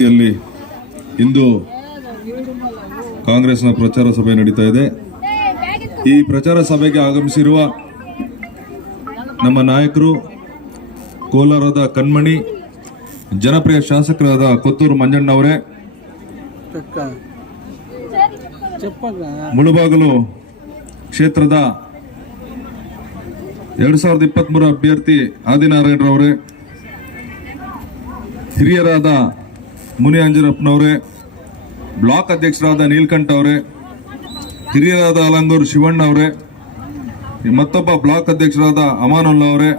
ವ್ಯಾಪ್ತಿಯಲ್ಲಿ ಇಂದು ಕಾಂಗ್ರೆಸ್ನ ಪ್ರಚಾರ ಸಭೆ ನಡೀತಾ ಇದೆ. ಈ ಪ್ರಚಾರ ಸಭೆಗೆ ಆಗಮಿಸಿರುವ ನಮ್ಮ ನಾಯಕರು ಕೋಲಾರದ ಕಣ್ಮಣಿ, ಜನಪ್ರಿಯ ಶಾಸಕರಾದ ಕೊತ್ತೂರು ಮಂಜಣ್ಣವರೇ, ಮುಳುಬಾಗಲು ಕ್ಷೇತ್ರದ ಎರಡ್ ಸಾವಿರದ ಇಪ್ಪತ್ತ್ಮೂರ ಅಭ್ಯರ್ಥಿ ಆದಿನಾರಾಯಣರವರೇ, ಹಿರಿಯರಾದ ಮುನಿ ಅಂಜನಪ್ಪನವರೇ ಬ್ಲಾಕ್ ಅಧ್ಯಕ್ಷರಾದ ನೀಲಕಂಠ ಅವರೇ, ಹಿರಿಯರಾದ ಅಲಂಗೂರು ಶಿವಣ್ಣ ಅವರೇ, ಮತ್ತೊಬ್ಬ ಬ್ಲಾಕ್ ಅಧ್ಯಕ್ಷರಾದ ಅಮಾನುಲ್ಲ ಅವರೇ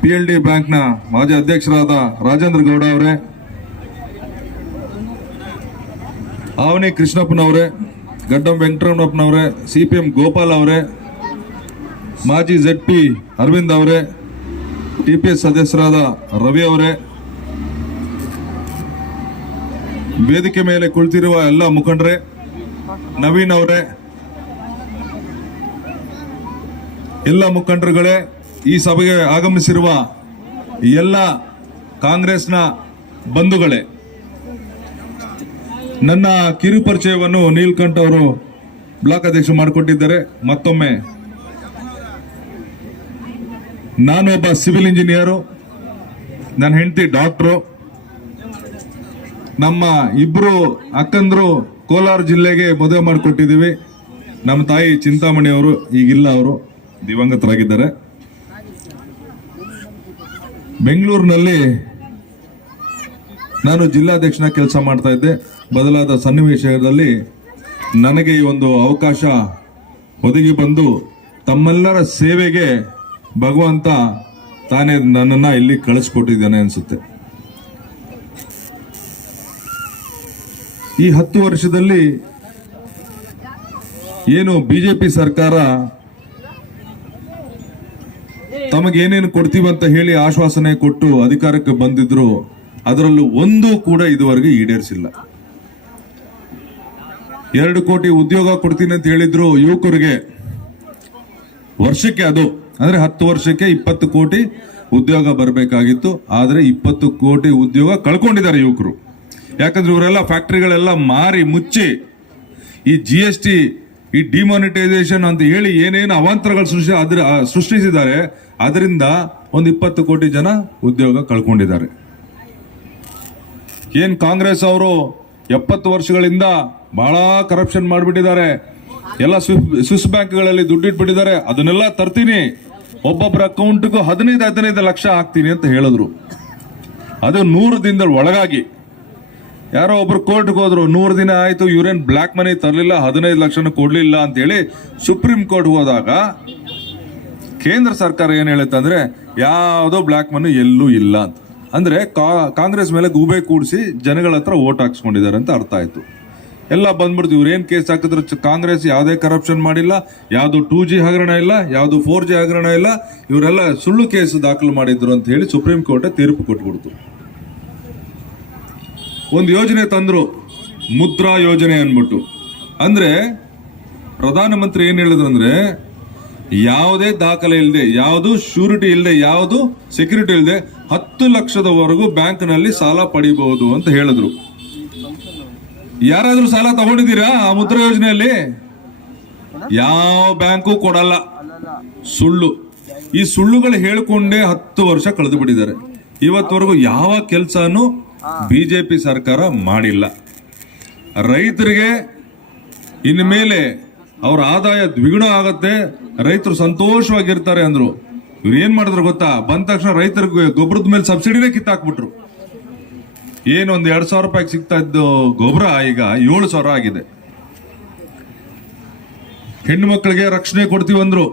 ಪಿ ಎಲ್ ಡಿ ಬ್ಯಾಂಕ್ನ ಮಾಜಿ ಅಧ್ಯಕ್ಷರಾದ ರಾಜೇಂದ್ರ ಗೌಡ ಅವರೇ, ಆವನಿ ಕೃಷ್ಣಪ್ಪನವರೇ, ಗಡ್ಡಂ ವೆಂಕಟರಮಣಪ್ಪನವರೇ, ಸಿ ಪಿ ಎಂ ಗೋಪಾಲ್ ಅವರೇ, ಮಾಜಿ ಜೆಡ್ ಪಿ ಅರವಿಂದ್ ಅವರೇ ಟಿ ಪಿ ಎಸ್ ಸದಸ್ಯರಾದ ರವಿ ಅವರೇ ವೇದಿಕೆ ಮೇಲೆ ಕುಳಿತಿರುವ ಎಲ್ಲ ಮುಖಂಡರೇ, ನವೀನ್ ಅವರೇ, ಎಲ್ಲ ಮುಖಂಡರುಗಳೇ, ಈ ಸಭೆಗೆ ಆಗಮಿಸಿರುವ ಎಲ್ಲ ಕಾಂಗ್ರೆಸ್ನ ಬಂಧುಗಳೇ, ನನ್ನ ಕಿರು ಪರಿಚಯವನ್ನು ನೀಲ್ಕಂಠ್ ಅವರು ಬ್ಲಾಕ್ ಅಧ್ಯಕ್ಷ ಮಾಡಿಕೊಟ್ಟಿದ್ದಾರೆ. ಮತ್ತೊಮ್ಮೆ ನಾನು ಒಬ್ಬ ಸಿವಿಲ್ ಇಂಜಿನಿಯರು, ನನ್ನ ಹೆಂಡತಿ ಡಾಕ್ಟ್ರು ನಮ್ಮ ಇಬ್ರು ಅಕ್ಕಂದ್ರು ಕೋಲಾರ ಜಿಲ್ಲೆಗೆ ಮದುವೆ ಮಾಡಿಕೊಟ್ಟಿದ್ದೀವಿ. ನಮ್ಮ ತಾಯಿ ಚಿಂತಾಮಣಿ ಅವರು ಈಗಿಲ್ಲ ಅವರು ದಿವಂಗತರಾಗಿದ್ದಾರೆ. ಬೆಂಗಳೂರಿನಲ್ಲಿ ನಾನು ಜಿಲ್ಲಾಧ್ಯಕ್ಷನ ಕೆಲಸ ಮಾಡ್ತಾ ಇದ್ದೆ. ಬದಲಾದ ಸನ್ನಿವೇಶದಲ್ಲಿ ನನಗೆ ಈ ಒಂದು ಅವಕಾಶ ಒದಗಿ ಬಂದು ತಮ್ಮೆಲ್ಲರ ಸೇವೆಗೆ ಭಗವಂತ ತಾನೇ ನನ್ನನ್ನು ಇಲ್ಲಿ ಕಳಿಸ್ಕೊಟ್ಟಿದ್ದಾನೆ ಅನ್ಸುತ್ತೆ. ಈ ಹತ್ತು ವರ್ಷದಲ್ಲಿ ಏನು ಬಿಜೆಪಿ ಸರ್ಕಾರ ತಮಗೇನೇನು ಕೊಡ್ತೀವಂತ ಹೇಳಿ ಆಶ್ವಾಸನೆ ಕೊಟ್ಟು ಅಧಿಕಾರಕ್ಕೆ ಬಂದಿದ್ರು, ಅದರಲ್ಲೂ ಒಂದು ಕೂಡ ಇದುವರೆಗೆ ಈಡೇರಿಸಿಲ್ಲ. ಎರಡು ಕೋಟಿ ಉದ್ಯೋಗ ಕೊಡ್ತೀನಿ ಅಂತ ಹೇಳಿದ್ರು ಯುವಕರಿಗೆ ವರ್ಷಕ್ಕೆ ಅದು, ಅಂದ್ರೆ ಹತ್ತು ವರ್ಷಕ್ಕೆ ಇಪ್ಪತ್ತು ಕೋಟಿ ಉದ್ಯೋಗ ಬರಬೇಕಾಗಿತ್ತು, ಆದರೆ ಇಪ್ಪತ್ತು ಕೋಟಿ ಉದ್ಯೋಗ ಕಳ್ಕೊಂಡಿದ್ದಾರೆ ಯುವಕರು. ಯಾಕಂದ್ರೆ ಇವರೆಲ್ಲ ಫ್ಯಾಕ್ಟ್ರಿಗಳೆಲ್ಲ ಮಾರಿ ಮುಚ್ಚಿ ಈ ಜಿ ಎಸ್ ಟಿ ಈ ಡಿಮಾನಿಟೈಸೇಷನ್ ಅಂತ ಹೇಳಿ ಏನೇನು ಅವಾಂತರಗಳು ಸೃಷ್ಟಿ ಅದ್ರ ಸೃಷ್ಟಿಸಿದ್ದಾರೆ, ಅದರಿಂದ ಒಂದು ಇಪ್ಪತ್ತು ಕೋಟಿ ಜನ ಉದ್ಯೋಗ ಕಳ್ಕೊಂಡಿದ್ದಾರೆ. ಏನ್ ಕಾಂಗ್ರೆಸ್ ಅವರು ಎಪ್ಪತ್ತು ವರ್ಷಗಳಿಂದ ಬಹಳ ಕರಪ್ಷನ್ ಮಾಡಿಬಿಟ್ಟಿದ್ದಾರೆ. ಎಲ್ಲ ಸ್ವಿಸ್ ಬ್ಯಾಂಕ್ಗಳಲ್ಲಿ ದುಡ್ಡಿಟ್ಬಿಟ್ಟಿದ್ದಾರೆ. ಅದನ್ನೆಲ್ಲ ತರ್ತೀನಿ. ಒಬ್ಬೊಬ್ಬರ ಅಕೌಂಟ್ಗೂ ಹದಿನೈದು ಹದಿನೈದು ಲಕ್ಷ ಹಾಕ್ತೀನಿ ಅಂತ ಹೇಳಿದ್ರು. ಅದು ನೂರು ದಿನದ ಒಳಗಾಗಿ. ಯಾರೋ ಒಬ್ರು ಕೋರ್ಟ್ಗೆ ಹೋದ್ರು, ನೂರು ದಿನ ಆಯ್ತು ಇವ್ರೇನ್ ಬ್ಲ್ಯಾಕ್ ಮನಿ ತರಲಿಲ್ಲ, ಹದಿನೈದು ಕೊಡ್ಲಿಲ್ಲ ಅಂತ ಹೇಳಿ ಸುಪ್ರೀಂ ಕೋರ್ಟ್ ಹೋದಾಗ ಕೇಂದ್ರ ಸರ್ಕಾರ ಏನ್ ಹೇಳುತ್ತೆ ಅಂದ್ರೆ, ಯಾವುದೋ ಬ್ಲ್ಯಾಕ್ ಮನಿ ಎಲ್ಲೂ ಇಲ್ಲ ಅಂತ. ಅಂದ್ರೆ ಕಾಂಗ್ರೆಸ್ ಮೇಲೆ ಗೂಬೆ ಕೂಡಿಸಿ ಜನಗಳ ಹತ್ರ ಓಟ್ ಹಾಕ್ಸ್ಕೊಂಡಿದ್ದಾರೆ ಅಂತ ಅರ್ಥ ಆಯ್ತು. ಎಲ್ಲ ಬಂದ್ಬಿಡ್ತು, ಇವ್ರು ಏನ್ ಕೇಸ್ ಹಾಕಿದ್ರು ಕಾಂಗ್ರೆಸ್ ಯಾವುದೇ ಕರಪ್ಷನ್ ಮಾಡಿಲ್ಲ, ಯಾವುದು ಟೂ ಜಿ ಹಗರಣ ಇಲ್ಲ, ಯಾವುದು ಫೋರ್ ಜಿ ಹಗರಣ ಇಲ್ಲ, ಇವರೆಲ್ಲ ಸುಳ್ಳು ಕೇಸ್ ದಾಖಲು ಮಾಡಿದ್ರು ಅಂತ ಹೇಳಿ ಸುಪ್ರೀಂ ಕೋರ್ಟ್ ತೀರ್ಪು ಕೊಟ್ಬಿಡ್ತು. ಒಂದು ಯೋಜನೆ ತಂದ್ರು, ಮುದ್ರಾ ಯೋಜನೆ ಅನ್ಬಿಟ್ಟು ಅಂದ್ರೆ, ಪ್ರಧಾನಮಂತ್ರಿ ಏನು ಹೇಳಿದ್ರು ಅಂದ್ರೆ ಯಾವುದೇ ದಾಖಲೆ ಇಲ್ಲದೆ ಯಾವುದು ಶ್ಯೂರಿಟಿ ಇಲ್ಲದೆ ಯಾವುದು ಸೆಕ್ಯೂರಿಟಿ ಇಲ್ಲದೆ ಹತ್ತು ಲಕ್ಷದವರೆಗೂ ಬ್ಯಾಂಕ್ನಲ್ಲಿ ಸಾಲ ಪಡಿಬಹುದು ಅಂತ ಹೇಳಿದ್ರು. ಯಾರಾದರೂ ಸಾಲ ತಗೊಂಡಿದ್ದೀರಾ ಆ ಮುದ್ರಾ ಯೋಜನೆಯಲ್ಲಿ? ಯಾವ ಬ್ಯಾಂಕು ಕೊಡಲ್ಲ. ಸುಳ್ಳು. ಈ ಸುಳ್ಳುಗಳು ಹೇಳಿಕೊಂಡೇ ಹತ್ತು ವರ್ಷ ಕಳೆದು ಬಿಟ್ಟಿದ್ದಾರೆ ಇವತ್ತವರೆಗೂ ಯಾವ ಕೆಲಸನೂ ಬಿಜೆಪಿ ಸರ್ಕಾರ ಮಾಡಿಲ್ಲ. ರೈತರಿಗೆ ಇನ್ಮೇಲೆ ಅವ್ರ ಆದಾಯ ದ್ವಿಗುಣ ಆಗತ್ತೆ, ರೈತರು ಸಂತೋಷವಾಗಿರ್ತಾರೆ ಅಂದ್ರು. ಇವ್ರು ಏನ್ ಮಾಡಿದ್ರು ಗೊತ್ತಾ? ಬಂದ ತಕ್ಷಣ ರೈತರಿಗೆ ಗೊಬ್ಬರದ ಮೇಲೆ ಸಬ್ಸಿಡಿನೇ ಕಿತ್ತಾಕ್ಬಿಟ್ರು. ಏನು ಒಂದ್ ಎರಡ್ ಸಾವಿರ ರೂಪಾಯಿ ಸಿಗ್ತಾ ಇದ್ದು ಗೊಬ್ಬರ ಈಗ ಏಳು ಸಾವಿರ ಆಗಿದೆ. ಹೆಣ್ಣು ಮಕ್ಕಳಿಗೆ ರಕ್ಷಣೆ ಕೊಡ್ತೀವಿ ಅಂದ್ರು.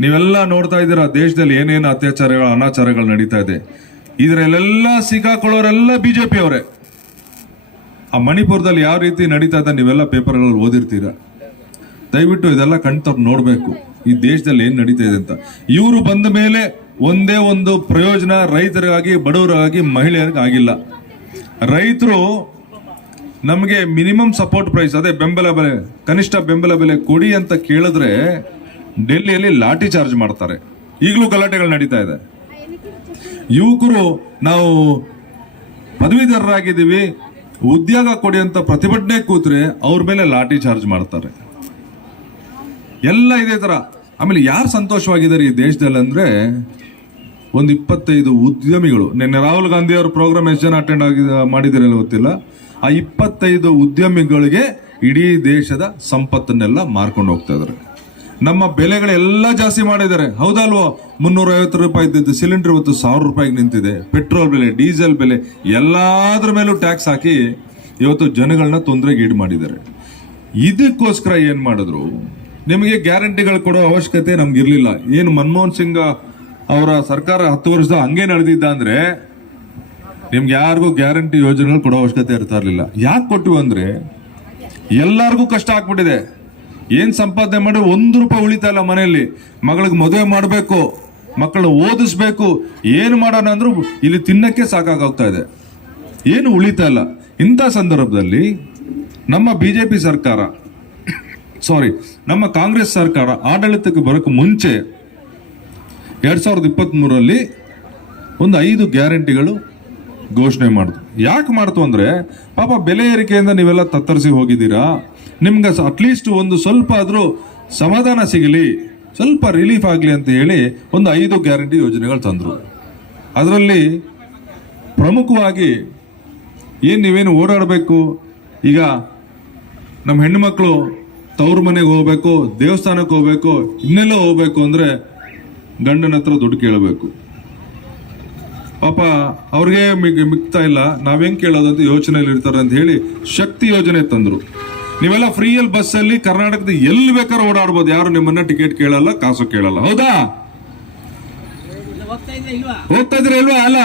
ನೀವೆಲ್ಲ ನೋಡ್ತಾ ಇದ್ದೀರಾ, ದೇಶದಲ್ಲಿ ಏನೇನು ಅತ್ಯಾಚಾರಗಳು, ಅನಾಚಾರಗಳು ನಡೀತಾ ಇದೆ. ಇದರಲ್ಲೆಲ್ಲ ಸಿಕ್ಕಾಕೊಳ್ಳೋರೆಲ್ಲ ಬಿಜೆಪಿ ಅವರೇ ಆ ಮಣಿಪುರದಲ್ಲಿ ಯಾವ ರೀತಿ ನಡೀತಾ ಇದೆ ನೀವೆಲ್ಲ ಪೇಪರ್ಗಳಲ್ಲಿ ಓದಿರ್ತೀರಾ? ದಯವಿಟ್ಟು ಇದೆಲ್ಲ ಕಣ್ತಪ್ಪ ನೋಡಬೇಕು. ಈ ದೇಶದಲ್ಲಿ ಏನು ನಡೀತಾ ಇದೆ ಅಂತ. ಇವರು ಬಂದ ಮೇಲೆ ಒಂದೇ ಒಂದು ಪ್ರಯೋಜನ ರೈತರಿಗಾಗಿ, ಬಡವರಿಗಾಗಿ ಮಹಿಳೆಯರಿಗೆ ಆಗಿಲ್ಲ. ರೈತರು ನಮಗೆ ಮಿನಿಮಮ್ ಸಪೋರ್ಟ್ ಪ್ರೈಸ್, ಅದೇ ಬೆಂಬಲ ಬೆಲೆ, ಕನಿಷ್ಠ ಬೆಂಬಲ ಬೆಲೆ ಕೊಡಿ ಅಂತ ಕೇಳಿದ್ರೆ, ಡೆಲ್ಲಿಯಲ್ಲಿ ಲಾಠಿ ಚಾರ್ಜ್ ಮಾಡ್ತಾರೆ. ಈಗಲೂ ಗಲಾಟೆಗಳು ನಡೀತಾ ಇದೆ. ಯುವಕರು ನಾವು ಪದವೀಧರರಾಗಿದ್ದೀವಿ, ಉದ್ಯೋಗ ಕೊಡಿ ಅಂತ ಪ್ರತಿಭಟನೆ ಕೂತ್ರೆ ಅವ್ರ ಮೇಲೆ ಲಾಠಿ ಚಾರ್ಜ್ ಮಾಡ್ತಾರೆ. ಎಲ್ಲ ಇದೇ ತರ. ಆಮೇಲೆ ಯಾರು ಸಂತೋಷವಾಗಿದ್ದಾರೆ ಈ ದೇಶದಲ್ಲಿ ಅಂದ್ರೆ ಒಂದು ಇಪ್ಪತ್ತೈದು ಉದ್ಯಮಿಗಳು. ನಿನ್ನೆ ರಾಹುಲ್ ಗಾಂಧಿ ಅವರು ಪ್ರೋಗ್ರಾಮ್ ಎಷ್ಟು ಜನ ಅಟೆಂಡ್ ಆಗಿ ಮಾಡಿದಿರಲ್ಲ ಗೊತ್ತಿಲ್ಲ. ಆ ಇಪ್ಪತ್ತೈದು ಉದ್ಯಮಿಗಳಿಗೆ ಇಡೀ ದೇಶದ ಸಂಪತ್ತನ್ನೆಲ್ಲ ಮಾರ್ಕೊಂಡು ಹೋಗ್ತಾ ಇದಾರೆ ನಮ್ಮ ಬೆಲೆಗಳೆಲ್ಲ ಜಾಸ್ತಿ ಮಾಡಿದ್ದಾರೆ. ಹೌದಲ್ವೋ? ಮುನ್ನೂರ ಐವತ್ತು ರೂಪಾಯಿ ಇದ್ದಿದ್ದು ಸಿಲಿಂಡರ್ ಇವತ್ತು ಸಾವಿರ ರೂಪಾಯಿಗೆ ನಿಂತಿದೆ. ಪೆಟ್ರೋಲ್ ಬೆಲೆ, ಡೀಸೆಲ್ ಬೆಲೆ, ಎಲ್ಲಾದ್ರ ಮೇಲೂ ಟ್ಯಾಕ್ಸ್ ಹಾಕಿ ಇವತ್ತು ಜನಗಳನ್ನ ತೊಂದರೆಗೆ ಮಾಡಿದ್ದಾರೆ. ಇದಕ್ಕೋಸ್ಕರ ಏನು ಮಾಡಿದ್ರು? ನಿಮಗೆ ಗ್ಯಾರಂಟಿಗಳು ಕೊಡೋ ಅವಶ್ಯಕತೆ ನಮ್ಗೆ ಇರ್ಲಿಲ್ಲ ಏನು ಮನಮೋಹನ್ ಸಿಂಗ್ ಅವರ ಸರ್ಕಾರ ಹತ್ತು ವರ್ಷದ ಹಂಗೆ ನಡೆದಿದ್ದ ಅಂದರೆ ನಿಮ್ಗೆ ಯಾರಿಗೂ ಗ್ಯಾರಂಟಿ ಯೋಜನೆಗಳು ಕೊಡೋ ಅವಶ್ಯಕತೆ ಇರ್ತಾ ಇರಲಿಲ್ಲ. ಯಾಕೆ ಕೊಟ್ಟಿವಿ ಅಂದ್ರೆ ಎಲ್ಲರಿಗೂ ಕಷ್ಟ ಆಗ್ಬಿಟ್ಟಿದೆ. ಏನ್ ಸಂಪಾದನೆ ಮಾಡಿ, ಒಂದು ರೂಪಾಯಿ ಉಳಿತಾ ಇಲ್ಲ ಮನೆಯಲ್ಲಿ. ಮಗಳಿಗೆ ಮದುವೆ ಮಾಡಬೇಕು ಮಕ್ಕಳು ಓದಿಸ್ಬೇಕು, ಏನು ಮಾಡೋಣ ಅಂದ್ರೂ ಇಲ್ಲಿ ತಿನ್ನಕ್ಕೆ ಸಾಕಾಗೋಗ್ತಾ ಇದೆ. ಏನು ಉಳಿತಾ ಇಲ್ಲ. ಇಂಥ ಸಂದರ್ಭದಲ್ಲಿ ನಮ್ಮ ಬಿ ಜೆ ಪಿ ಸರ್ಕಾರ ಸಾರಿ ನಮ್ಮ ಕಾಂಗ್ರೆಸ್ ಸರ್ಕಾರ ಆಡಳಿತಕ್ಕೆ ಬರೋಕ್ಕೆ ಮುಂಚೆ, ಎರಡು ಸಾವಿರದ ಇಪ್ಪತ್ತ್ ಮೂರರಲ್ಲಿ ಒಂದು ಐದು ಗ್ಯಾರಂಟಿಗಳು ಘೋಷಣೆ ಮಾಡಿದ್ರು ಯಾಕೆ ಮಾಡ್ತು ಅಂದರೆ, ಪಾಪ ಬೆಲೆ ಏರಿಕೆಯಿಂದ ನೀವೆಲ್ಲ ತತ್ತರಿಸಿ ಹೋಗಿದ್ದೀರಾ? ನಿಮ್ಗೆ ಅಟ್ಲೀಸ್ಟ್ ಒಂದು ಸ್ವಲ್ಪ ಆದರೂ ಸಮಾಧಾನ ಸಿಗಲಿ, ಸ್ವಲ್ಪ ರಿಲೀಫ್ ಆಗಲಿ ಅಂತ ಹೇಳಿ ಒಂದು ಐದು ಗ್ಯಾರಂಟಿ ಯೋಜನೆಗಳು ತಂದರು. ಅದರಲ್ಲಿ ಪ್ರಮುಖವಾಗಿ ಏನು ನೀವೇನು ಓಡಾಡಬೇಕು? ಈಗ ನಮ್ಮ ಹೆಣ್ಣುಮಕ್ಕಳು ತವ್ರ ಮನೆಗೆ ಹೋಗಬೇಕು ದೇವಸ್ಥಾನಕ್ಕೆ ಹೋಗಬೇಕು, ಇನ್ನೆಲ್ಲೋ ಹೋಗಬೇಕು ಅಂದರೆ ಗಂಡನ ಹತ್ರ ದುಡ್ಡು ಕೇಳಬೇಕು. ಪಾಪ ಅವ್ರಿಗೆ ಮಿಗ್- ಮಿಗ್ತಾ ಇಲ್ಲ. ನಾವೇನ್ ಕೇಳೋದು ಅಂತ ಯೋಚನೆಯಲ್ಲಿ ಇರ್ತಾರೆ ಅಂತ ಹೇಳಿ ಶಕ್ತಿ ಯೋಜನೆ ತಂದ್ರು. ನೀವೆಲ್ಲ ಫ್ರೀಯಲ್ಲಿ ಬಸ್ಸಲ್ಲಿ ಕರ್ನಾಟಕದ ಎಲ್ಲಿ ಬೇಕಾದ್ರೂ ಓಡಾಡ್ಬೋದು. ಯಾರು ನಿಮ್ಮನ್ನ ಟಿಕೆಟ್ ಕೇಳಲ್ಲ, ಕಾಸು ಕೇಳಲ್ಲ. ಹೌದಾ? ಹೋಗ್ತಾ ಇದ್ರೆ ಇಲ್ವಾ? ಅಲ್ಲ.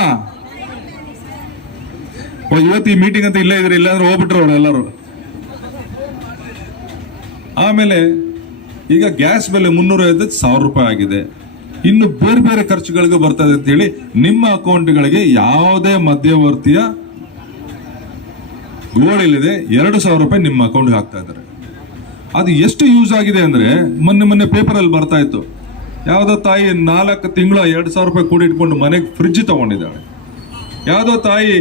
ಇವತ್ತು ಈ ಮೀಟಿಂಗ್ ಅಂತ ಇಲ್ಲೇ ಇದ್ರೆ ಇಲ್ಲಾಂದ್ರೆ ಹೋಗ್ಬಿಟ್ರು ಅವ್ರು ಎಲ್ಲರೂ. ಆಮೇಲೆ ಈಗ ಗ್ಯಾಸ್ ಬೆಲೆ ಮುನ್ನೂರ ಐವತ್ತು ಸಾವಿರ ರೂಪಾಯಿ ಆಗಿದೆ. ಇನ್ನು ಬೇರೆ ಬೇರೆ ಖರ್ಚುಗಳಿಗೆ ಬರ್ತದೆ ಅಂತ ಹೇಳಿ ನಿಮ್ಮ ಅಕೌಂಟ್ಗಳಿಗೆ ಯಾವುದೇ ಮಧ್ಯವರ್ತಿಯ ಗೋಳಿಲ್ಲದೆ ಎರಡು ಸಾವಿರ ರೂಪಾಯಿ ನಿಮ್ಮ ಅಕೌಂಟ್ಗೆ ಹಾಕ್ತಾ ಇದ್ದಾರೆ. ಅದು ಎಷ್ಟು ಯೂಸ್ ಆಗಿದೆ ಅಂದ್ರೆ ಮೊನ್ನೆ ಮೊನ್ನೆ ಪೇಪರಲ್ಲಿ ಬರ್ತಾ ಇತ್ತು. ಯಾವುದೋ ತಾಯಿ ನಾಲ್ಕು ತಿಂಗಳ ಎರಡು ಸಾವಿರ ರೂಪಾಯಿ ಕೂಡಿಟ್ಕೊಂಡು ಮನೆಗೆ ಫ್ರಿಡ್ಜ್ ತಗೊಂಡಿದ್ದಾಳೆ. ಯಾವುದೋ ತಾಯಿ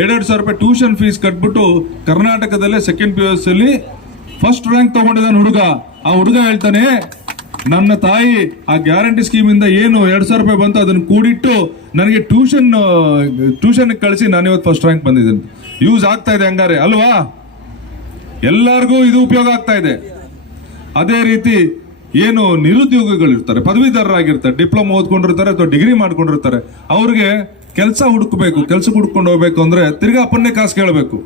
ಎರಡೆರಡು ಸಾವಿರ ರೂಪಾಯಿ ಟ್ಯೂಷನ್ ಫೀಸ್ ಕಟ್ಬಿಟ್ಟು ಕರ್ನಾಟಕದಲ್ಲೇ ಸೆಕೆಂಡ್ ಪಿ ಯು ಅಲ್ಲಿ ಫಸ್ಟ್ ರ್ಯಾಂಕ್ ತಗೊಂಡಿದ್ದಾನೆ ಹುಡುಗ. ಆ ಹುಡುಗ ಹೇಳ್ತಾನೆ ನನ್ನ ತಾಯಿ ಆ ಗ್ಯಾರಂಟಿ ಸ್ಕೀಮ್ ಇಂದ ಏನು ಎರಡ್ ಸಾವಿರ ರೂಪಾಯಿ ಬಂತು ಅದನ್ನು ಕೂಡಿಟ್ಟು ನನಗೆ ಟ್ಯೂಷನ್ ಟ್ಯೂಷನ್ ಕಳಿಸಿ ನಾನು ಇವತ್ತು ಫಸ್ಟ್ ರ್ಯಾಂಕ್ ಬಂದಿದ್ದೀನಿ. ಯೂಸ್ ಆಗ್ತಾ ಇದೆ ಹಂಗಾರೆ, ಅಲ್ವಾ? ಎಲ್ಲರಿಗೂ ಇದು ಉಪಯೋಗ ಆಗ್ತಾ ಇದೆ. ಅದೇ ರೀತಿ ಏನು ನಿರುದ್ಯೋಗಿಗಳಿರ್ತಾರೆ, ಪದವೀಧರರಾಗಿರ್ತಾರೆ ಡಿಪ್ಲೊಮಾ ಓದ್ಕೊಂಡಿರ್ತಾರೆ ಅಥವಾ ಡಿಗ್ರಿ ಮಾಡ್ಕೊಂಡಿರ್ತಾರೆ, ಅವ್ರಿಗೆ ಕೆಲಸ ಹುಡುಕಬೇಕು, ಕೆಲಸ ಹುಡ್ಕೊಂಡು ಹೋಗ್ಬೇಕು ಅಂದ್ರೆ ತಿರ್ಗಾ ಅಪ್ಪನ್ನೇ ಕಾಸು ಕೇಳಬೇಕು.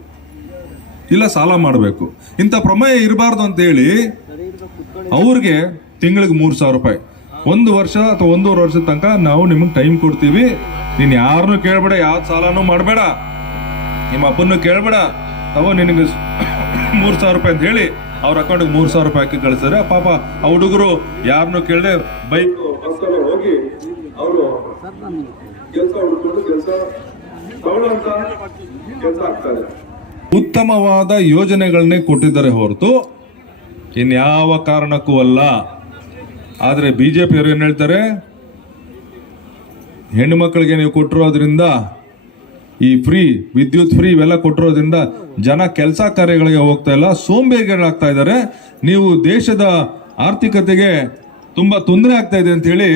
ಇಲ್ಲ, ಸಾಲ ಮಾಡಬೇಕು. ಇಂಥ ಪ್ರಮೇಯ ಇರಬಾರ್ದು ಅಂತ ಹೇಳಿ ಅವ್ರಿಗೆ ತಿಂಗಳಿಗೆ ಮೂರು ಸಾವಿರ ರೂಪಾಯಿ. ಒಂದು ವರ್ಷ ಅಥವಾ ಒಂದೂವರೆ ವರ್ಷದ ತನಕ ನಾವು ನಿಮಗೆ ಟೈಮ್ ಕೊಡ್ತೀವಿ. ನೀನು ಯಾರನ್ನೂ ಕೇಳಬೇಡ ಯಾವ ಸಾಲನೂ ಮಾಡಬೇಡ. ನಿಮ್ಮ ಅಪ್ಪನ್ನು ಕೇಳಬೇಡ. ತಗೋ ನಿನಗೆ ಮೂರು ಸಾವಿರ ರೂಪಾಯಿ ಅಂತ ಹೇಳಿ ಅವ್ರ ಅಕೌಂಟ್ಗೆ ಮೂರು ಸಾವಿರ ರೂಪಾಯಿ ಹಾಕಿ ಕಳಿಸಿದ್ರೆ ಪಾಪ ಆ ಹುಡುಗರು ಯಾರನ್ನು ಕೇಳದೆ ಬೈಕ್ ಹೋಗಿ ಅವರು ಕೆಲಸ ಹುಡ್ಕೊಂಡು ಕೆಲಸ ಕೆಲಸ ಆಗ್ತಾರೆ ಉತ್ತಮವಾದ ಯೋಜನೆಗಳನ್ನೇ ಕೊಟ್ಟಿದ್ದಾರೆ ಹೊರತು ಇನ್ಯಾವ ಕಾರಣಕ್ಕೂ ಅಲ್ಲ. ಆದರೆ ಬಿ ಜೆ ಪಿಯವರು ಏನು ಹೇಳ್ತಾರೆ? ಹೆಣ್ಣು ಮಕ್ಕಳಿಗೆ ನೀವು ಕೊಟ್ಟಿರೋದ್ರಿಂದ, ಈ ಫ್ರೀ ವಿದ್ಯುತ್ ಫ್ರೀ ಇವೆಲ್ಲ ಕೊಟ್ಟಿರೋದ್ರಿಂದ ಜನ ಕೆಲಸ ಕಾರ್ಯಗಳಿಗೆ ಹೋಗ್ತಾ ಇಲ್ಲ ಸೋಂಬೇರಿಗಳಾಗ್ತಾ ಇದ್ದಾರೆ. ನೀವು ದೇಶದ ಆರ್ಥಿಕತೆಗೆ ತುಂಬ ತೊಂದರೆ ಆಗ್ತಾ ಇದೆ ಅಂತ ಹೇಳಿ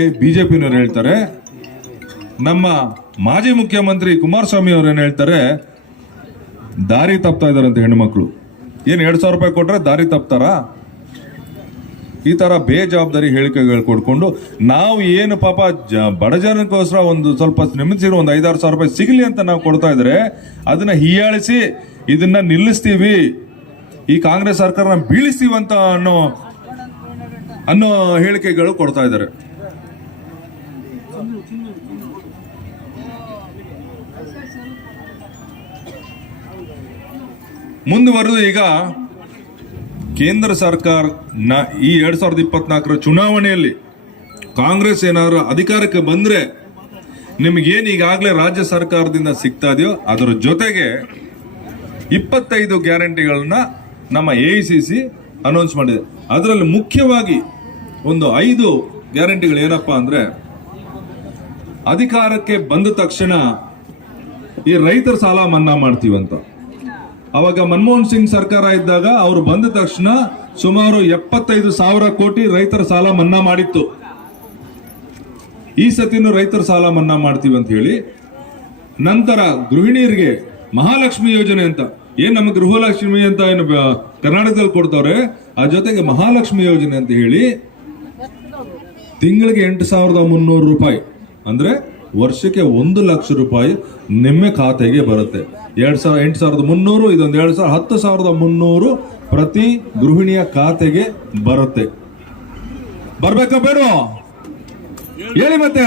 ಪಿನವ್ರು ಹೇಳ್ತಾರೆ. ನಮ್ಮ ಮಾಜಿ ಮುಖ್ಯಮಂತ್ರಿ ಕುಮಾರಸ್ವಾಮಿ ಅವ್ರು ಏನು ಹೇಳ್ತಾರೆ? ದಾರಿ ತಪ್ತಾ ಇದಾರಂತೆ ಹೆಣ್ಮಕ್ಳು ಏನು ಎರಡು ಸಾವಿರ ರೂಪಾಯಿ ಕೊಟ್ಟರೆ ದಾರಿ ತಪ್ತಾರಾ? ಈ ತರ ಬೇಜವಾಬ್ದಾರಿ ಹೇಳಿಕೆಗಳು ಕೊಡ್ಕೊಂಡು ನಾವು ಏನು ಪಾಪ ಜ- ಬಡ ಜನಕ್ಕೋಸ್ಕರ ಒಂದು ಸ್ವಲ್ಪ ನೆಮ್ಮದಿಸಿರೋ ಒಂದು ಐದಾರು ಸಾವಿರ ರೂಪಾಯಿ ಸಿಗಲಿ ಅಂತ ನಾವು ಕೊಡ್ತಾ ಇದ್ರೆ ಅದನ್ನ ಹೀಯಾಳಿಸಿ ಇದನ್ನ ನಿಲ್ಲಿಸ್ತೀವಿ. ಈ ಕಾಂಗ್ರೆಸ್ ಸರ್ಕಾರನ ಬೀಳಿಸ್ತೀವಂತ ಅನ್ನೋ ಅನ್ನೋ ಹೇಳಿಕೆಗಳು ಕೊಡ್ತಾ ಇದ್ದಾರೆ. ಮುಂದುವರೆದು ಈಗ ಕೇಂದ್ರ ಸರ್ಕಾರ ನ- ಈ ಎರಡು ಸಾವಿರದ ಇಪ್ಪತ್ನಾಲ್ಕರ ಚುನಾವಣೆಯಲ್ಲಿ ಕಾಂಗ್ರೆಸ್ ಏನಾದ್ರು ಅಧಿಕಾರಕ್ಕೆ ಬಂದ್ರೆ ನಿಮಗೇನು ಈಗಾಗಲೇ ರಾಜ್ಯ ಸರ್ಕಾರದಿಂದ ಸಿಗ್ತಾ ಇದೆಯೋ ಅದರ ಜೊತೆಗೆ ಇಪ್ಪತ್ತೈದು ಗ್ಯಾರಂಟಿಗಳನ್ನ ನಮ್ಮ ಎ ಸಿ ಸಿ ಅನೌನ್ಸ್ ಮಾಡಿದೆ. ಅದರಲ್ಲಿ ಮುಖ್ಯವಾಗಿ ಒಂದು ಐದು ಗ್ಯಾರಂಟಿಗಳು ಏನಪ್ಪ ಅಂದ್ರೆ ಅಧಿಕಾರಕ್ಕೆ ಬಂದ ತಕ್ಷಣ ಈ ರೈತರ ಸಾಲ ಮನ್ನಾ ಮಾಡ್ತೀವಂತ. ಅವಾಗ ಮನಮೋಹನ್ ಸಿಂಗ್ ಸರ್ಕಾರ ಇದ್ದಾಗ ಅವರು ಬಂದ ತಕ್ಷಣ ಸುಮಾರು ಎಪ್ಪತ್ತೈದು ಸಾವಿರ ಕೋಟಿ ರೈತರ ಸಾಲ ಮನ್ನಾ ಮಾಡಿತ್ತು. ಈ ಸತಿನೂ ರೈತರ ಸಾಲ ಮನ್ನಾ ಮಾಡ್ತೀವಿ ಅಂತ ಹೇಳಿ ನಂತರ ಗೃಹಿಣಿಯರಿಗೆ ಮಹಾಲಕ್ಷ್ಮಿ ಯೋಜನೆ ಅಂತ, ಏನ್ ನಮ್ಮ ಗೃಹಲಕ್ಷ್ಮಿ ಅಂತ ಏನು ಕರ್ನಾಟಕದಲ್ಲಿ ಕೊಡ್ತಾವ್ರೆ, ಆ ಜೊತೆಗೆ ಮಹಾಲಕ್ಷ್ಮಿ ಯೋಜನೆ ಅಂತ ಹೇಳಿ ತಿಂಗಳಿಗೆ ಎಂಟು ಸಾವಿರದ ಮುನ್ನೂರು ರೂಪಾಯಿ, ಅಂದ್ರೆ ವರ್ಷಕ್ಕೆ ಒಂದು ಲಕ್ಷ ರೂಪಾಯಿ ನಿಮ್ಮ ಖಾತೆಗೆ ಬರುತ್ತೆ. ಎರಡ್ ಸಾವಿರ ಎಂಟು ಸಾವಿರದ ಮುನ್ನೂರು ಇದೊಂದು ಎರಡು ಸಾವಿರ ಹತ್ತು ಸಾವಿರದ ಮುನ್ನೂರು ಪ್ರತಿ ಗೃಹಿಣಿಯ ಖಾತೆಗೆ ಬರುತ್ತೆ. ಬರ್ಬೇಕಾ ಬೇಡ? ಹೇಳಿ ಮತ್ತೆ.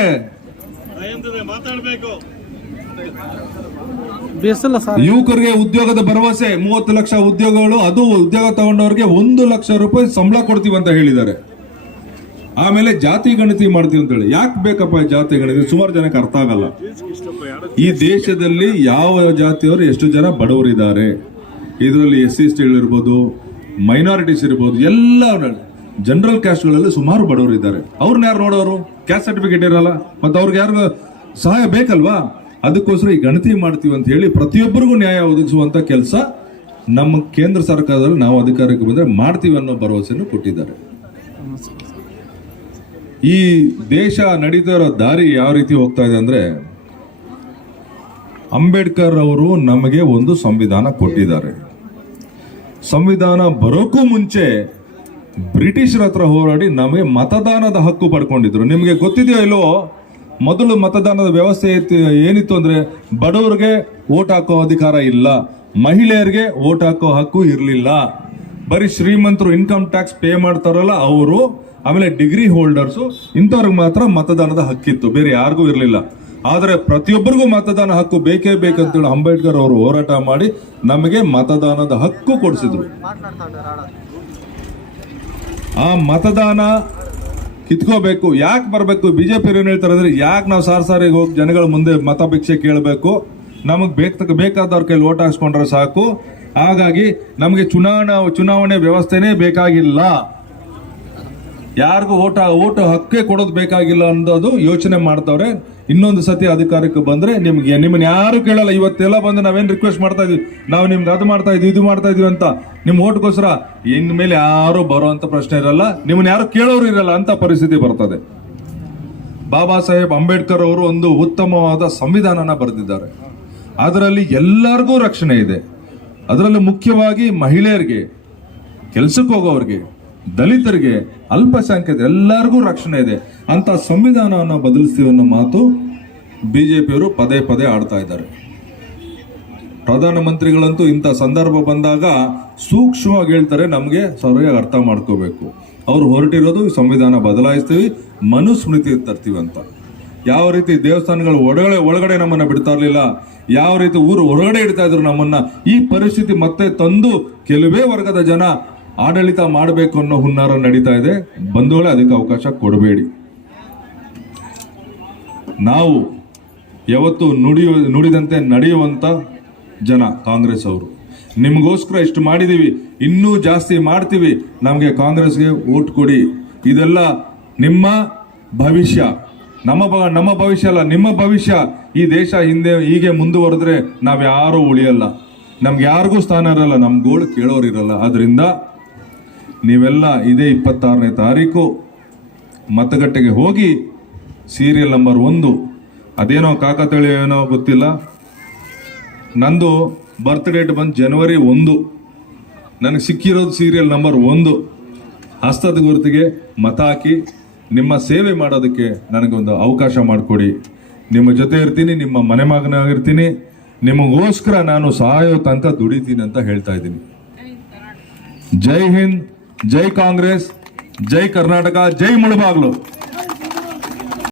ಯುವಕರಿಗೆ ಉದ್ಯೋಗದ ಭರವಸೆ ಮೂವತ್ತು ಲಕ್ಷ ಉದ್ಯೋಗಗಳು ಅದು ಉದ್ಯೋಗ ತಗೊಂಡವ್ರಿಗೆ ಒಂದು ಲಕ್ಷ ರೂಪಾಯಿ ಸಂಬಳ ಕೊಡ್ತೀವಿ ಅಂತ ಹೇಳಿದ್ದಾರೆ. ಆಮೇಲೆ ಜಾತಿ ಗಣತಿ ಮಾಡ್ತೀವಿ ಅಂತ ಹೇಳಿ ಯಾಕೆ ಬೇಕಪ್ಪ ಜಾತಿ ಗಣತಿ? ಸುಮಾರು ಜನಕ್ಕೆ ಅರ್ಥ ಆಗಲ್ಲ. ಈ ದೇಶದಲ್ಲಿ ಯಾವ ಜಾತಿಯವರು ಎಷ್ಟು ಜನ ಬಡವರಿದ್ದಾರೆ? ಇದರಲ್ಲಿ ಎಸ್ ಸಿ, ಎಸ್ ಟಿಗಳಿರ್ಬೋದು ಮೈನಾರಿಟೀಸ್ ಇರ್ಬೋದು, ಎಲ್ಲ ಜನರಲ್ ಕ್ಯಾಸ್ಟ್ಗಳಲ್ಲಿ ಸುಮಾರು ಬಡವರು ಇದ್ದಾರೆ ಅವ್ರನ್ನ ಯಾರು ನೋಡೋರು? ಕ್ಯಾಸ್ಟ್ ಸರ್ಟಿಫಿಕೇಟ್ ಇರಲ್ಲ. ಮತ್ತು ಅವ್ರಿಗೆ ಯಾರು ಸಹಾಯ ಬೇಕಲ್ವಾ? ಅದಕ್ಕೋಸ್ಕರ ಈ ಗಣತಿ ಮಾಡ್ತೀವಿ ಅಂತ ಹೇಳಿ ಪ್ರತಿಯೊಬ್ಬರಿಗೂ ನ್ಯಾಯ ಒದಗಿಸುವಂಥ ಕೆಲಸ ನಮ್ಮ ಕೇಂದ್ರ ಸರ್ಕಾರದಲ್ಲಿ ನಾವು ಅಧಿಕಾರಕ್ಕೆ ಬಂದರೆ ಮಾಡ್ತೀವಿ ಅನ್ನೋ ಭರವಸೆಯನ್ನು ಕೊಟ್ಟಿದ್ದಾರೆ. ಈ ದೇಶ ನಡೀತಾ ಇರೋ ದಾರಿ ಯಾವ ರೀತಿ ಹೋಗ್ತಾ ಇದೆ ಅಂದ್ರೆ ಅಂಬೇಡ್ಕರ್ ಅವರು ನಮಗೆ ಒಂದು ಸಂವಿಧಾನ ಕೊಟ್ಟಿದ್ದಾರೆ. ಸಂವಿಧಾನ ಬರೋಕ್ಕೂ ಮುಂಚೆ ಬ್ರಿಟಿಷರ ಹತ್ರ ಹೋರಾಡಿ ನಮಗೆ ಮತದಾನದ ಹಕ್ಕು ಪಡ್ಕೊಂಡಿದ್ರು. ನಿಮಗೆ ಗೊತ್ತಿದೆಯೋ ಇಲ್ಲೋ ಮೊದಲು ಮತದಾನದ ವ್ಯವಸ್ಥೆ ಏನಿತ್ತು ಅಂದ್ರೆ ಬಡವರಿಗೆ ಓಟ್ ಹಾಕೋ ಅಧಿಕಾರ ಇಲ್ಲ, ಮಹಿಳೆಯರಿಗೆ ಓಟ್ ಹಾಕೋ ಹಕ್ಕು ಇರಲಿಲ್ಲ. ಬರೀ ಶ್ರೀಮಂತರು ಇನ್ಕಮ್ ಟ್ಯಾಕ್ಸ್ ಪೇ ಮಾಡ್ತಾರಲ್ಲ, ಅವರು ಆಮೇಲೆ ಡಿಗ್ರಿ ಹೋಲ್ಡರ್ಸು ಇಂಥವ್ರಿಗೆ ಮಾತ್ರ ಮತದಾನದ ಹಕ್ಕಿತ್ತು. ಬೇರೆ ಯಾರಿಗೂ ಇರಲಿಲ್ಲ. ಆದರೆ ಪ್ರತಿಯೊಬ್ಬರಿಗೂ ಮತದಾನ ಹಕ್ಕು ಬೇಕೇ ಬೇಕಂತೇಳಿ ಅಂಬೇಡ್ಕರ್ ಅವರು ಹೋರಾಟ ಮಾಡಿ ನಮಗೆ ಮತದಾನದ ಹಕ್ಕು ಕೊಡಿಸಿದ್ರು. ಆ ಮತದಾನ ಕಿತ್ಕೋಬೇಕು. ಯಾಕೆ ಬರಬೇಕು? ಬಿಜೆಪಿ ಏನು ಹೇಳ್ತಾರೆ ಅಂದ್ರೆ, ಯಾಕೆ ನಾವು ಸಾರ್ ಸಾರಿಗೆ ಹೋಗಿ ಜನಗಳ ಮುಂದೆ ಮತ ಭಿಕ್ಷೆ ಕೇಳಬೇಕು? ನಮಗೆ ಬೇಕ ಬೇಕಾದವ್ರ ಕೈಲಿ ಓಟ್ ಹಾಕ್ಸ್ಕೊಂಡ್ರೆ ಸಾಕು. ಹಾಗಾಗಿ ನಮಗೆ ಚುನಾವಣಾ, ಚುನಾವಣೆ ವ್ಯವಸ್ಥೆನೇ ಬೇಕಾಗಿಲ್ಲ. ಯಾರಿಗೂ ಓಟ, ಓಟ್ ಹಕ್ಕೇ ಕೊಡೋದು ಬೇಕಾಗಿಲ್ಲ ಅನ್ನೋದು ಯೋಚನೆ ಮಾಡ್ತವ್ರೆ. ಇನ್ನೊಂದು ಸತಿ ಅಧಿಕಾರಕ್ಕೆ ಬಂದ್ರೆ ನಿಮ್ಗೆ, ನಿಮ್ಮನ್ನ ಯಾರು ಕೇಳಲ್ಲ. ಇವತ್ತೆಲ್ಲ ಬಂದು ನಾವೇನ್ ರಿಕ್ವೆಸ್ಟ್ ಮಾಡ್ತಾ ಇದೀವಿ? ನಾವು ನಿಮ್ಗೆ ಅದು ಮಾಡ್ತಾ ಇದೀವಿ, ಇದು ಮಾಡ್ತಾ ಇದೀವಿ ಅಂತ. ನಿಮ್ಮ ಓಟ್ಗೋಸ್ಕರ ಇನ್ ಮೇಲೆ ಯಾರು ಬರೋ ಅಂತ ಪ್ರಶ್ನೆ ಇರಲ್ಲ. ನಿಮ್ಮನ್ನ ಯಾರು ಕೇಳೋರು ಇರಲ್ಲ ಅಂತ ಪರಿಸ್ಥಿತಿ ಬರ್ತದೆ. ಬಾಬಾ ಸಾಹೇಬ್ ಅಂಬೇಡ್ಕರ್ ಅವರು ಒಂದು ಉತ್ತಮವಾದ ಸಂವಿಧಾನನ ಬರೆದಿದ್ದಾರೆ. ಅದರಲ್ಲಿ ಎಲ್ಲರಿಗೂ ರಕ್ಷಣೆ ಇದೆ. ಅದರಲ್ಲಿ ಮುಖ್ಯವಾಗಿ ಮಹಿಳೆಯರಿಗೆ ಕೆಲಸಕ್ಕೆ ಹೋಗೋರಿಗೆ ದಲಿತರಿಗೆ ಅಲ್ಪಸಂಖ್ಯಾತ ಎಲ್ಲರಿಗೂ ರಕ್ಷಣೆ ಇದೆ. ಅಂತ ಸಂವಿಧಾನವನ್ನು ಬದಲಿಸ್ತೀವಿ ಅನ್ನೋ ಮಾತು ಬಿಜೆಪಿಯವರು ಪದೇ ಪದೇ ಆಡ್ತಾ ಇದ್ದಾರೆ. ಪ್ರಧಾನಮಂತ್ರಿಗಳಂತೂ ಇಂಥ ಸಂದರ್ಭ ಬಂದಾಗ ಸೂಕ್ಷ್ಮವಾಗಿ ಹೇಳ್ತಾರೆ, ನಮಗೆ ಸರಿಯಾಗಿ ಅರ್ಥ ಮಾಡ್ಕೋಬೇಕು. ಅವರು ಹೊರಟಿರೋದು ಸಂವಿಧಾನ ಬದಲಾಯಿಸ್ತೀವಿ, ಮನುಸ್ಮೃತಿ ತರ್ತೀವಿ ಅಂತ. ಯಾವ ರೀತಿ ದೇವಸ್ಥಾನಗಳು ಒಳಗಡೆ ಒಳಗಡೆ ನಮ್ಮನ್ನು ಬಿಡ್ತಾ ಇರಲಿಲ್ಲ, ಯಾವ ರೀತಿ ಊರು ಹೊರಗಡೆ ಇಡ್ತಾ ಇದ್ರು ನಮ್ಮನ್ನ, ಈ ಪರಿಸ್ಥಿತಿ ಮತ್ತೆ ತಂದು ಕೆಲವೇ ವರ್ಗದ ಜನ ಆಡಳಿತ ಮಾಡಬೇಕು ಅನ್ನೋ ಹುನ್ನಾರ ನಡೀತಾ ಇದೆ. ಬಂಧುಗಳೇ ಅದಕ್ಕೆ ಅವಕಾಶ ಕೊಡಬೇಡಿ. ನಾವು ಯಾವತ್ತು ನುಡಿಯು, ನುಡಿದಂತೆ ನಡೆಯುವಂಥ ಜನ ಕಾಂಗ್ರೆಸ್ ಅವರು. ನಿಮಗೋಸ್ಕರ ಇಷ್ಟು ಮಾಡಿದ್ದೀವಿ ಇನ್ನೂ ಜಾಸ್ತಿ ಮಾಡ್ತೀವಿ, ನಮಗೆ ಕಾಂಗ್ರೆಸ್ಗೆ ಓಟ್ ಕೊಡಿ. ಇದೆಲ್ಲ ನಿಮ್ಮ ಭವಿಷ್ಯ. ನಮ್ಮ ಬ ನಮ್ಮ ಭವಿಷ್ಯ ಅಲ್ಲ, ನಿಮ್ಮ ಭವಿಷ್ಯ. ಈ ದೇಶ ಹಿಂದೆ ಹೀಗೆ ಮುಂದುವರೆದ್ರೆ ನಾವು ಯಾರೂ ಉಳಿಯಲ್ಲ. ನಮ್ಗೆ ಯಾರಿಗೂ ಸ್ಥಾನ ಇರಲ್ಲ ನಮ್ಮ ಕೇಳೋರು ಇರಲ್ಲ ಆದ್ರಿಂದ ನೀವೆಲ್ಲ ಇದೇ ಇಪ್ಪತ್ತಾರನೇ ತಾರೀಕು ಮತಗಟ್ಟೆಗೆ ಹೋಗಿ ಸೀರಿಯಲ್ ನಂಬರ್ ಒಂದು. ಅದೇನೋ ಕಾಕತಳಿ ಏನೋ ಗೊತ್ತಿಲ್ಲ. ನಂದು ಬರ್ತ್ ಡೇಟ್ ಬಂದು ಜನವರಿ ಒಂದು. ನನಗೆ ಸಿಕ್ಕಿರೋದು ಸೀರಿಯಲ್ ನಂಬರ್ ಒಂದು. ಹಸ್ತದ ಗುರುತಿಗೆ ಮತ ಹಾಕಿ ನಿಮ್ಮ ಸೇವೆ ಮಾಡೋದಕ್ಕೆ ನನಗೊಂದು ಅವಕಾಶ ಮಾಡಿಕೊಡಿ. ನಿಮ್ಮ ಜೊತೆ ಇರ್ತೀನಿ, ನಿಮ್ಮ ಮನೆ ಮಗನಾಗಿರ್ತೀನಿ. ನಿಮಗೋಸ್ಕರ ನಾನು ಸಹಾಯ ತನಕ ದುಡಿತೀನಿ ಅಂತ ಹೇಳ್ತಾ ಇದ್ದೀನಿ. ಜೈ ಹಿಂದ್. ಜೈ ಕಾಂಗ್ರೆಸ್ ಜೈ ಕರ್ನಾಟಕ ಜೈ ಮುಳುಬಾಗ್ಲು.